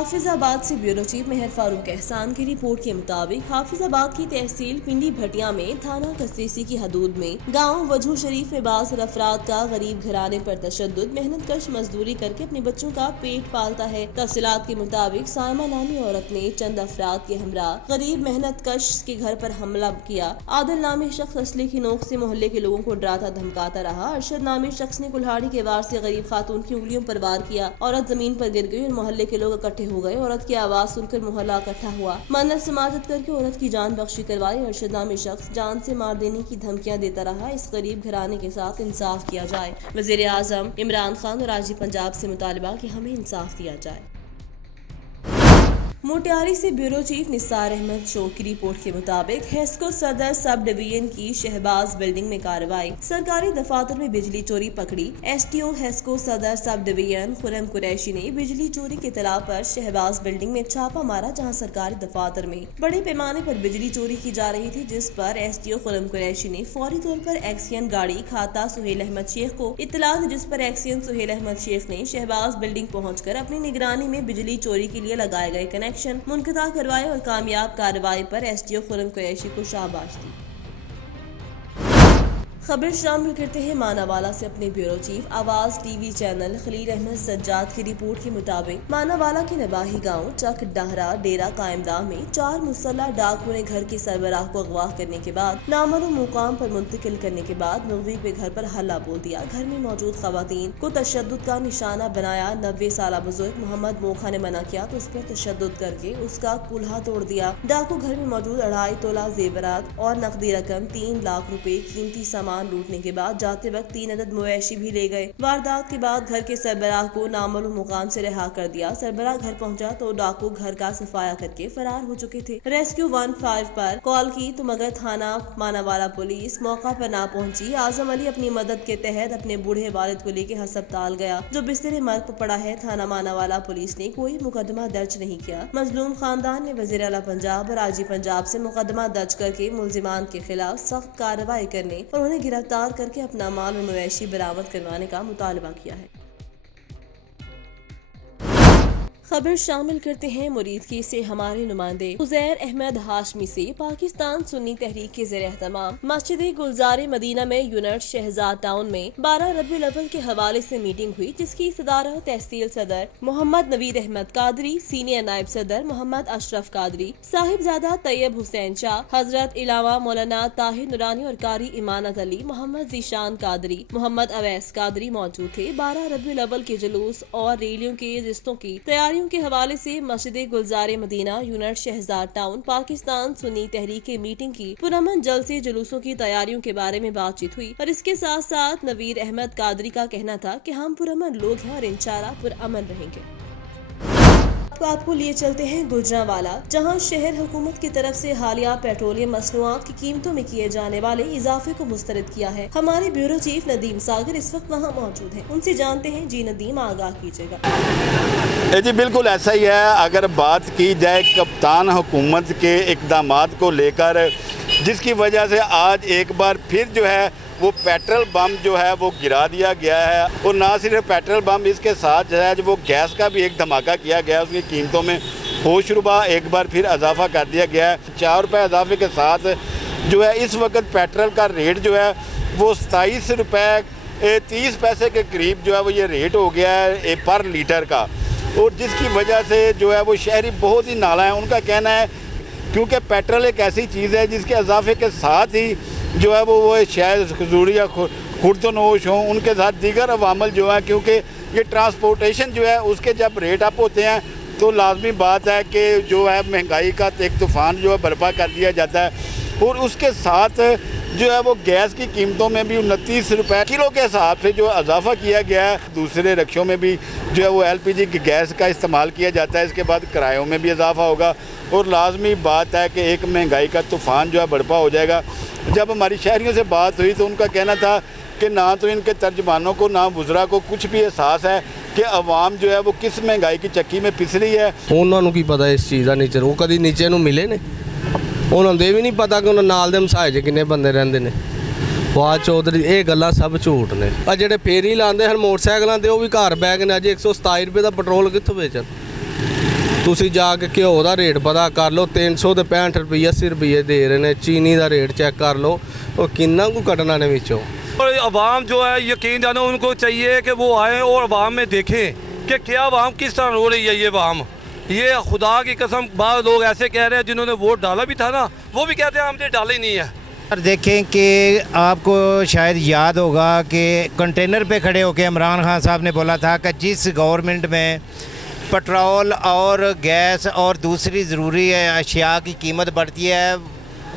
हाफिजाबाद से bureau chief मेहर फारूक एहसान की रिपोर्ट के मुताबिक हाफिजाबाद की तहसील पिंडी भटिया में थाना कसरेसी की हदूद में गांव वजू शरीफ में बाज़ अफराद का गरीब घराने पर तशद्दुद मेहनत कश मजदूरी करके अपने बच्चों का पेट पालता है। तफसीलात के मुताबिक साइमा नामी औरत ने चंद अफराद के हमरा गरीब मेहनत कश के घर पर हमला किया। आदिल नामी शख्स असली की नोक से मोहल्ले के लोगों को डराता धमकाता रहा। अरशद नामी शख्स ने कुल्हाड़ी के वार से गरीब खातून की उंगलियों पर वार किया। औरत जमीन पर गिर गई और मोहल्ले के लोग इकट्ठे हो गए। औरत की आवाज सुनकर मोहल्ला इकट्ठा हुआ। मन्नत समाजत करके औरत की जान बख्शी करवाई। अरशद नामी शख्स जान से मार देने की धमकियां देता रहा। इस गरीब घराने के साथ इंसाफ किया जाए। वजीर आजम इमरान खान और आजी पंजाब से मुतालबा कि हमें इंसाफ दिया जाए। मोटियारी से ब्यूरो चीफ निसार अहमद शो की रिपोर्ट के मुताबिक हेस्को सदर सब डिवीजन की शहबाज बिल्डिंग में कार्रवाई। सरकारी दफातर में बिजली चोरी पकड़ी। एसटीओ हेस्को सदर सब डिवीजन खुरम कुरैशी ने बिजली चोरी के इत्तला पर शहबाज बिल्डिंग में छापा मारा, जहां सरकारी दफातर में बड़े पैमाने पर बिजली चोरी की जा रही थी, जिस पर एसटीओ खुरम कुरैशी ने फौरी तौर पर एक्सियन गाड़ी खाता सुहेल अहमद शेख को इत्तला दी, जिस पर एक्सियन सुहेल अहमद शेख ने शहबाज बिल्डिंग पहुंचकर अपनी निगरानी में बिजली चोरी के लिए लगाए गए कनेक्शन मुनक़ता करवाए और कामयाब कार्रवाई पर एसटीओ खुरम कुरैशी को शाबाश दी। खबर शामिल करते हैं मानावाला से अपने ब्यूरो चीफ आवाज टीवी चैनल खलील अहमद सज्जाद की रिपोर्ट के मुताबिक मानावाला के नबाही गांव चक डहरा डेरा कायमदा में 4 मुसल्लह डाकुओं ने घर के सरबराह को अगवा करने के बाद नामालूम मुकाम पर मुंतकिल करने के बाद नवीं के घर पर हल्ला बोल दिया। घर में मौजूद खवातीन को तशद्दुद का निशाना बनाया। 90 साल बुजुर्ग मोहम्मद मोखा ने मना किया तो उस पर तशद्दुद करके उसका कुल्हा तोड़ दिया। डाकू घर में मौजूद 2.5 तोला जेवरात और नकदी रकम 3 लाख रुपए कीमती सामान लूटने के बाद जाते वक्त 3 अदद मवेशी भी ले गए। वारदात के बाद घर के सरबराह को नामालूम मुकाम से रिहा कर दिया। सरबराह घर पहुंचा तो डाकू घर का सफाया करके फरार हो चुके थे। रेस्क्यू 15 पर कॉल की तो मगर थाना मानावाला पुलिस मौका पर ना पहुंची। आजम अली अपनी मदद के तहत अपने बूढ़े वालिद को लेकर अस्पताल गया, जो बिस्तर मर्ग पर पड़ा है। थाना मानावाला पुलिस ने कोई मुकदमा दर्ज नहीं किया। मजलूम खानदान ने वजीर आला पंजाब और आजी पंजाब से मुकदमा दर्ज करके मुलजिमान के खिलाफ सख्त कार्रवाई करने और उन्हें गिरफ्तार करके अपना माल और मवेशी बरामद करवाने का मुतालबा किया है। खबर शामिल करते हैं मुरीदकी से हमारे नुमाइंदे उजैर अहमद हाशमी से। पाकिस्तान सुन्नी तहरीक के ज़रिए एहतमाम मस्जिद गुलजार मदीना में यूनिट शहजाद टाउन में 12 रबीउल अव्वल के हवाले से मीटिंग हुई, जिसकी सदारत तहसील सदर मोहम्मद नवीद अहमद कादरी, सीनियर नायब सदर मोहम्मद अशरफ कादरी, साहिबजादा तैयब हुसैन शाह, हजरत इलावा मौलाना ताहिर नूरानी और कारी इमानत अली, मोहम्मद जीशान कादरी, मोहम्मद अवैस कादरी मौजूद थे। 12 रबीउल अव्वल के जुलूस और रैलियों की रिश्तों की तैयारी के हवाले से मस्जिद गुलजार मदीना यूनिट शहजाद टाउन पाकिस्तान सुन्नी तहरीक की मीटिंग की पुरअमन जलसे जुलूसों की तैयारियों के बारे में बातचीत हुई और इसके साथ साथ नवीद अहमद कादरी का कहना था कि हम पुरअमन लोग हैं और इंशाअल्लाह पुरअमन रहेंगे। आपको लिए चलते हैं गुजरांवाला, जहां शहर हुकूमत की तरफ से हालिया पेट्रोलियम मसनूआत की कीमतों में किए जाने वाले इजाफे को मुस्तरद किया है। हमारे ब्यूरो चीफ नदीम सागर इस वक्त वहां मौजूद हैं। उनसे जानते हैं। जी नदीम, आगाह कीजिएगा। जी बिल्कुल ऐसा ही है। अगर बात की जाए कप्तान हुकूमत के इक़दामात को लेकर, जिसकी वजह से आज एक बार फिर जो है वो पेट्रोल बम जो है वो गिरा दिया गया है, और ना सिर्फ पेट्रोल बम, इसके साथ जो है वो गैस का भी एक धमाका किया गया है। उसकी कीमतों में होशरुबा एक बार फिर इजाफा कर दिया गया है। 4 रुपये इजाफे के साथ जो है इस वक्त पेट्रोल का रेट जो है वो 27 रुपये 30 पैसे के करीब जो है वो ये रेट हो गया है पर लीटर का, और जिसकी वजह से जो है वो शहरी बहुत ही नाला है। उनका कहना है क्योंकि पेट्रोल एक ऐसी चीज़ है जिसके इजाफे के साथ ही जो है वो शायद खजूरी या खुर्दनोश हों, उनके साथ दीगर अवामल जो है, क्योंकि ये ट्रांसपोर्टेशन जो है उसके जब रेट अप होते हैं तो लाजमी बात है कि जो है महंगाई का एक तूफ़ान जो है बर्पा कर दिया जाता है। और उसके साथ जो है वो गैस की कीमतों में भी 29 रुपये किलो के हिसाब से जो इजाफा किया गया है। दूसरे रक्षों में भी जो है वो LPG की गैस का इस्तेमाल किया जाता है। इसके बाद किरायों में भी इजाफा होगा और लाजमी बात है कि एक महंगाई का तूफ़ान जो है बर्पा हो जाएगा। जब हमारी शहरियों से बात हुई तो उनका कहना था कि ना तो इनके तर्जमानों को ना वज़रा को कुछ भी एहसास है कि आवाम जो है वो किस महंगाई की चक्की में पिस रही है। उन्होंने की पता इस चीज़ का नीचे, वो कभी नीचे मिले ने, उन्होंने ये भी नहीं पता कि उन्होंने नाल दे मसाए च किन्ने बंदे रहंदे ने। फवाद चौधरी, ये गल्लां सब झूठ ने। आ जेह्ड़े फेरी लांदे हन मोटरसाइकिलों के, वो भी घर बैग ने। अज 127 रुपये का पेट्रोल कित्थों बेचन? ਤੁਸੀਂ ਜਾ ਕੇ ਘਿਓ ਦਾ ਰੇਟ ਪਤਾ ਕਰ ਲਓ, 300 ਤੇ 65 ਰੁਪਏ 80 ਰੁਪਏ ਦੇ ਰਹੇ ਨੇ। ਚੀਨੀ ਦਾ ਰੇਟ ਚੈੱਕ ਕਰ ਲਓ, ਉਹ ਕਿੰਨਾ ਕੁ ਕੱਢਣਾ ਨੇ ਵਿੱਚੋਂ। और अवाम जो है यकीन जानो उनको चाहिए कि वो आए और अवाम में देखें कि क्या अवाम किस तरह रो रही है। ये अवाम, ये खुदा की कसम, बाद लोग ऐसे कह रहे हैं जिन्होंने वोट डाला भी था ना, वो भी कहते हैं हमने डाला ही नहीं है। और देखें कि आपको शायद याद होगा कि कंटेनर पे खड़े होकर इमरान खान साहब ने बोला था कि जिस गवर्नमेंट में पेट्रोल और गैस और दूसरी ज़रूरी अशिया की कीमत बढ़ती है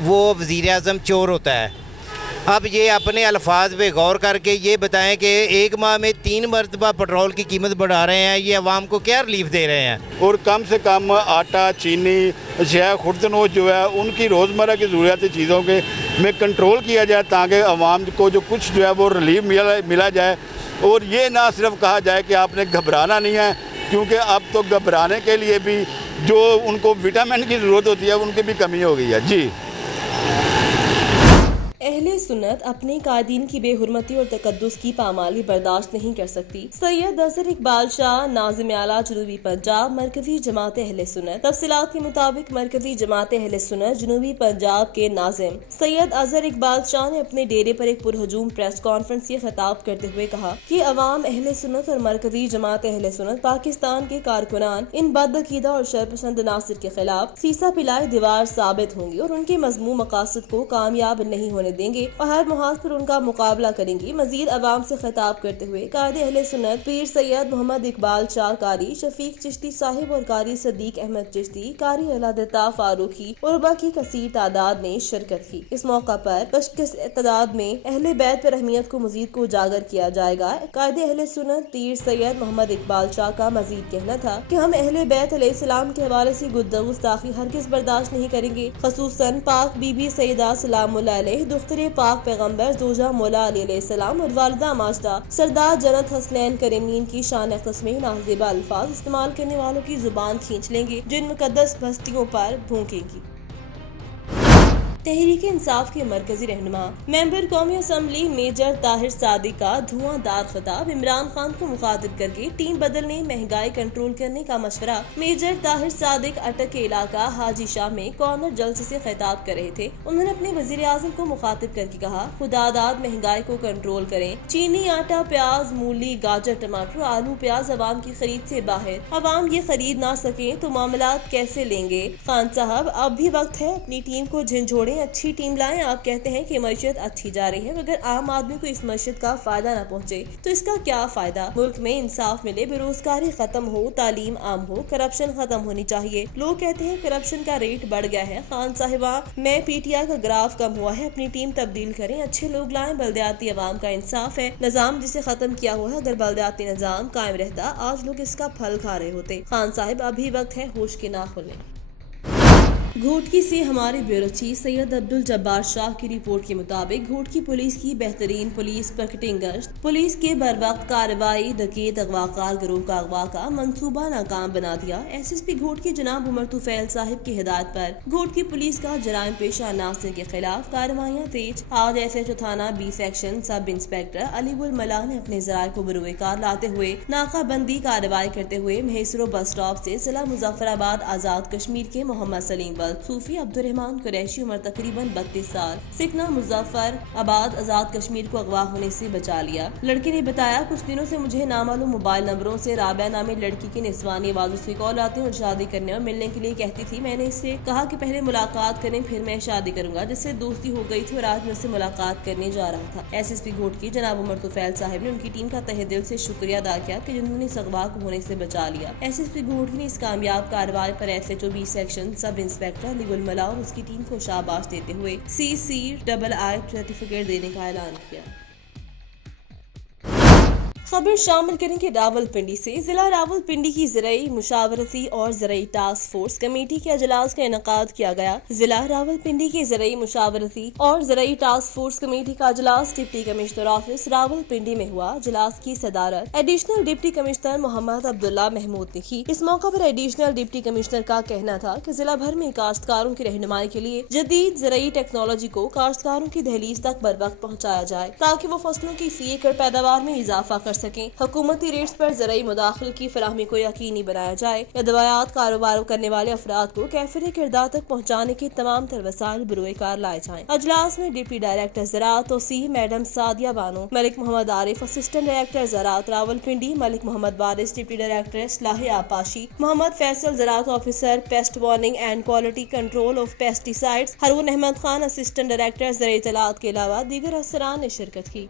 वो वज़ीर आज़म चोर होता है। अब ये अपने अल्फाज पे गौर करके ये बताएं कि एक माह में 3 मरतबा पेट्रोल की कीमत बढ़ा रहे हैं, ये अवाम को क्या रिलीफ दे रहे हैं। और कम से कम आटा, चीनी, अशिया खुर्दनोश जो है उनकी रोज़मर्रा की ज़रूरियाती चीज़ों के में कंट्रोल किया जाए ताकि अवाम को जो कुछ जो है वो रिलीफ मिला जाए। और ये ना सिर्फ कहा जाए कि आपने घबराना नहीं है, क्योंकि अब तो घबराने के लिए भी जो उनको विटामिन की ज़रूरत होती है उनकी भी कमी हो गई है। जी, अहले सुन्नत अपने कायदीन की बेहुरमती और तकद्दुस की पामाली बर्दाश्त नहीं कर सकती। सैयद अजहर इकबाल शाह, नाज़िम आला जनूबी पंजाब, मरकजी जमात अहले सुन्नत। तफसीलात के मुताबिक मरकजी जमात अहले सुन्नत जनूबी पंजाब के नाज़िम सैयद अजहर इकबाल शाह ने अपने डेरे पर एक पुरहजूम प्रेस कॉन्फ्रेंस से खिताब करते हुए कहा कि अवाम अहले सुन्नत और मरकजी जमात अहले सुन्नत पाकिस्तान के कारकुनान इन बदअकीदा और शरपसंद नासिर के खिलाफ सीसा पिलाए दीवार साबित होंगी और उनके मज़मूम मकासद को कामयाब नहीं होने देंगे और हर मुहाज पर उनका मुकाबला करेंगे। मजीद अवाम से खिताब करते हुए कायदे अहले सुन्नत पीर सैयद मोहम्मद इकबाल शाह, कारी शफीक चिश्ती साहिब और कारी सदीक अहमद चिश्ती, कारी अलादत्ता फारूकी और बाकी कसीर तादाद ने शिरकत की। इस मौका पर बशकिस तादाद में अहले बैत पर अहमियत को मजीद को उजागर किया जाएगा। कायदे अहले सुन्नत पीर सैयद मोहम्मद इकबाल शाह का मजीद कहना था कि हम अहले बैत अलैहिस्सलाम के हवाले से गुस्ताखी हरगिज़ बर्दाश्त नहीं करेंगे, खसूसन पाक बीबी सैयदा सलामुल्लाह अलैह दुख्तरे पाक पैगम्बर जोजा मौला अली अलैहिस्सलाम और वालिदा माजदा सरदार जन्नत हसनैन करीमीन की शान कस्में नाज़िबा अल्फाज इस्तेमाल करने वालों की जुबान खींच लेंगे जो इन मुकद्दस बस्तियों पर भूकेंगी। तहरीक इंसाफ के मरकजी रहनुमा मेंबर कौमी असम्बली मेजर ताहिर सादिक का धुआंधार खिताब। इमरान खान को मुखातिब करके टीम बदलने, महंगाई कंट्रोल करने का मशवरा। मेजर ताहिर सादिक अटक के इलाका हाजी शाह में कॉर्नर जलसे से खिताब कर रहे थे। उन्होंने अपने वजीर आजम को मुखातिब करके कहा, खुदादाद महंगाई को कंट्रोल करें। चीनी, आटा, प्याज, मूली, गाजर, टमाटर, आलू, प्याज अवाम की खरीद से बाहर। अवाम ये खरीद ना सके तो मामलात कैसे लेंगे? खान साहब, अब भी वक्त है, अपनी टीम को झंझोड़ें, अच्छी टीम लाएं। आप कहते हैं कि मईशत अच्छी जा रही है, मगर आम आदमी को इस मईशत का फायदा ना पहुंचे तो इसका क्या फायदा? मुल्क में इंसाफ मिले, बेरोजगारी खत्म हो, तालीम आम हो, करप्शन खत्म होनी चाहिए। लोग कहते हैं करप्शन का रेट बढ़ गया है। खान साहिबा, मैं पीटीआई का ग्राफ कम हुआ है, अपनी टीम तब्दील करें, अच्छे लोग लाएं। बल्दियाती अवाम का इंसाफ है, निजाम जिसे खत्म किया हुआ है। अगर बल्दियाती निजाम कायम रहता आज लोग इसका फल खा रहे होते। खान साहिब, अभी वक्त है, होश के ना खुलें। घोटकी से हमारे ब्यूरो चीफ सैयद अब्दुल जब्बार शाह की रिपोर्ट के मुताबिक घोटकी पुलिस की बेहतरीन पुलिस पिकेटिंग गश्त, पुलिस के बर वक्त कार्रवाई डकैत अगवाकार गिरोह का अगवा का मंसूबा नाकाम बना दिया। एसएसपी घोटकी जनाब उमर तुफैल साहिब की हिदायत पर घोटकी पुलिस का जराइम पेशा नासिर के खिलाफ कार्रवाइयाँ तेज। आज एसएचओ थाना B section sub inspector Aligul मलाह ने अपने जराये को बरूकार लाते हुए नाकाबंदी कार्रवाई करते हुए महेसरो बस स्टॉप से जिला मुजफ्फराबाद आजाद कश्मीर के मोहम्मद सलीम सूफी अब्दुर्रहमान कुरैशी उम्र तकरीबन 32 साल सिकना मुजफ्फर आबाद आजाद कश्मीर को अगवा होने से बचा लिया। लड़के ने बताया, कुछ दिनों से मुझे नामालूम मोबाइल नंबरों से राबिया नामी लड़की की निस्वानी आवाज़ों से कॉल आती और शादी करने और मिलने के लिए कहती थी। मैंने इससे कहा कि पहले मुलाकात करें फिर मैं शादी करूंगा, जिससे दोस्ती हो गई थी और आज मैं उससे मुलाकात करने जा रहा था। एसएसपी घोटकी जनाब उमर तुफैल साहिब ने उनकी टीम का तहे दिल से शुक्रिया अदा किया कि जिन्होंने इस अगवा को होने से बचा लिया। एसएसपी घोटकी ने इस कामयाब कार्रवाई पर SHO B section sub inspector Aligul Mallah और उसकी टीम को शाबाश देते हुए CCII सर्टिफिकेट देने का ऐलान किया। खबर शामिल करेंगे रावलपिंडी से। जिला रावलपिंडी की ज़राई मुशावरती और ज़राई टास्क फोर्स कमेटी के अजलास का इनेकाद किया गया। जिला रावलपिंडी की ज़राई मुशावरती और ज़राई टास्क फोर्स कमेटी का अजलास डिप्टी कमिश्नर ऑफिस रावलपिंडी में हुआ। अजलास की सदारत additional deputy commissioner Muhammad Abdullah Mahmood ने की। इस मौका पर एडिशनल डिप्टी कमिश्नर का कहना था कि जिला भर में काश्तकारों की रहनुमाई के लिए जदीद ज़राई टेक्नोलॉजी को काश्तकारों की दहलीज तक बर वक्त पहुँचाया जाए ताकि वो फसलों की फी एकड़ पैदावार में इजाफा कर सकें। हुकूमती रेट्स पर ज़रूरी मुदाखिल की फराहमी को यकीनी बनाया जाए। अदवायात कारोबार करने वाले अफराद को कैफियत किरदार तक पहुँचाने के तमाम तर वसाइल बरोए कार लाए जाएं। अजलास में डिप्टी डायरेक्टर ज़राअत तौसीह madam Sadia Bano, Malik Mohammad Arif assistant director ज़राअत रावलपिंडी, मलिक मोहम्मद वारिस डिप्टी डायरेक्टर इस्लाह आपाशी, मोहम्मद फैसल ज़राअत officer pest warning and quality control of pesticides, Haroon Ahmed Khan assistant director ज़राअत इत्तलात के अलावा दीगर अफसरान ने शिरकत की।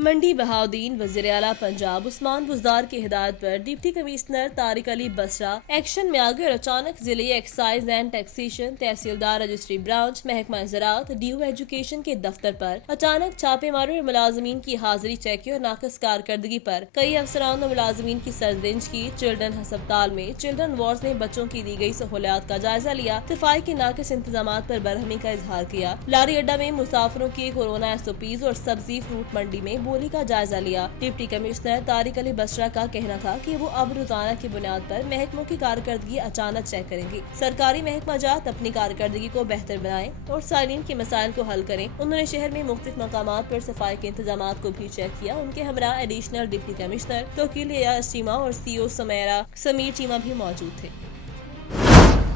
मंडी बहाउद्दीन वज़ीर आला पंजाब उस्मान बुज़दार की हिदायत पर deputy commissioner Tariq Ali Basra action में आ गए और अचानक जिले excise and taxation, tehsildar registry branch, महकमा ज़राअत, ड्यू एजुकेशन के दफ्तर पर अचानक छापे मारे और मुलाजमीन की हाजिरी चेक की और नाकस कारकर्दगी पर कई अफसरान और मुलाजमीन की सरजंश की। चिल्ड्रन अस्पताल में चिल्ड्रन वार्ड में बच्चों की दी गई सहूलियात का जायजा लिया, सफाई के नाकस इंतजाम पर बरहमी का इजहार किया। लारी अड्डा में मुसाफिरों की कोरोना SOPs और सब्जी फ्रूट मंडी में बोली का जायजा लिया। डिप्टी कमिश्नर तारिक अली बसरा का कहना था कि वो अब रोजाना की बुनियाद पर महकमों की कारकर्दगी अचानक चेक करेंगे। सरकारी महकमा जात अपनी कारकर्दगी को बेहतर बनाएं और साइलिन के मसाइल को हल करें। उन्होंने शहर में मुख्तलिफ मकामात पर सफाई के इंतजाम को भी चेक किया। उनके हमरा additional deputy commissioner Tauqeel Ayaz Cheema और CO समीर चीमा भी मौजूद थे।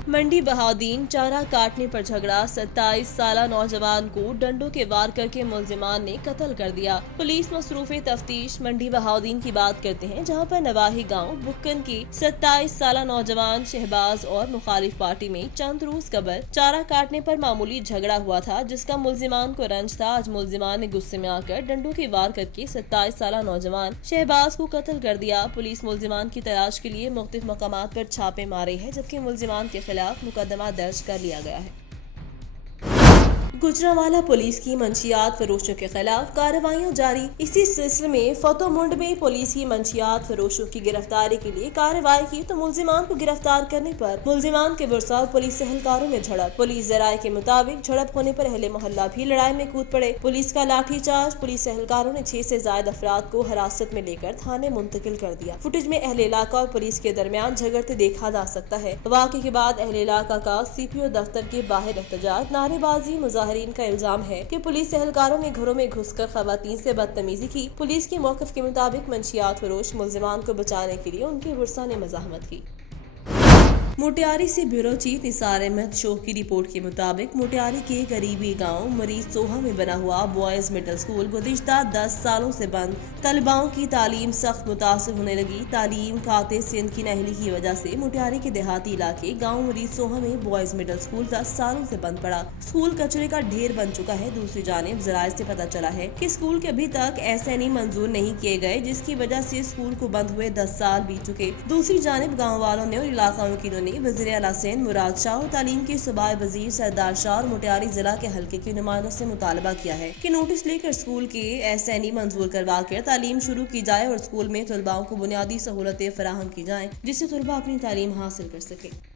मंडी बहाउद्दीन चारा काटने पर झगड़ा, 27 साला नौजवान को डंडों के वार करके मुलजिमान ने कत्ल कर दिया। पुलिस मसरूफ तफ्तीश मंडी बहाउद्दीन की बात करते हैं, जहां पर नवाही गांव बुक्कन की 27 साला नौजवान शहबाज और मुखालिफ पार्टी में चंद रोज कबल चारा काटने पर मामूली झगड़ा हुआ था, जिसका मुलजिमान को रंज था। आज मुलजिमान ने गुस्से में आकर डंडों के वार करके 27 साला नौजवान शहबाज को कत्ल कर दिया। पुलिस मुलजिमान की तलाश के लिए मुख्तलिफ मकामात पर छापे मारे हैं, जबकि मुलजिमान के खिलाफ मुकदमा दर्ज कर लिया गया है। गुजरांवाला पुलिस की मंशियात फरोशों के खिलाफ कार्रवाइयां जारी। इसी सिलसिले में फतोमुंड में पुलिस की मंशियात फरोशों की गिरफ्तारी के लिए कार्रवाई की तो मुलजिमान को गिरफ्तार करने पर मुलजिमान के बुरसार पुलिस एहलकारों में झड़प। पुलिस जराये के मुताबिक झड़प होने पर अहले मोहल्ला भी लड़ाई में कूद पड़े। पुलिस का लाठीचार्ज, पुलिस एहलकारों ने 6 से ज्यादा अफराद को हिरासत में लेकर थाने मुंतकिल कर दिया। फुटेज में अहले इलाका और पुलिस के दरमियान झगड़ते देखा जा सकता है। वाक़े के बाद अहले इलाका का CPO दफ्तर के बाहर एहतजाज, नारेबाजी, मुजाहिरीन का इल्जाम है कि पुलिस एहलकारों ने घरों में घुसकर खवातीन से बदतमीजी की। पुलिस के मौक़िफ़ के मुताबिक मंशियात फरोश मुलजिमान को बचाने के लिए उनके वर्सा ने मज़ाहमत की। मोटियारी से ब्यूरो चीफ निसार अहमद शोह की रिपोर्ट के मुताबिक मोटियारी के करीबी गांव मरीज सोहा में बना हुआ बॉयज मिडिल स्कूल गुज़िश्ता 10 सालों से बंद। तलबाओं की तालीम सख्त मुतासर होने लगी। तालीम खाते सिंध की नहली की वजह से मोटियारी के देहाती इलाके गाँव मरीज सोहा में बॉयज मिडिल स्कूल 10 सालों से बंद पड़ा। स्कूल कचरे का ढेर बन चुका है। दूसरी जानिब ज़राए से पता चला है कि स्कूल के अभी तक SNE मंजूर नहीं किए गए, जिसकी वजह से स्कूल को बंद हुए 10 साल बीत चुके। दूसरी जानिब गाँव वालों ने और इलाका वकीलों ने वज़ीर आला सिंध मुराद शाह और तालीम के सूबाई वजीर सरदार शाह और मोटियारी जिला के हल्के के नुमाइंदों से मुतालबा किया है कि नोटिस लेकर स्कूल के SNE मंजूर करवा कर तालीम शुरू की जाए और स्कूल में तलबाओं को बुनियादी सहूलतें फराहम की जाएं, जिससे तलबा अपनी तालीम हासिल कर सके।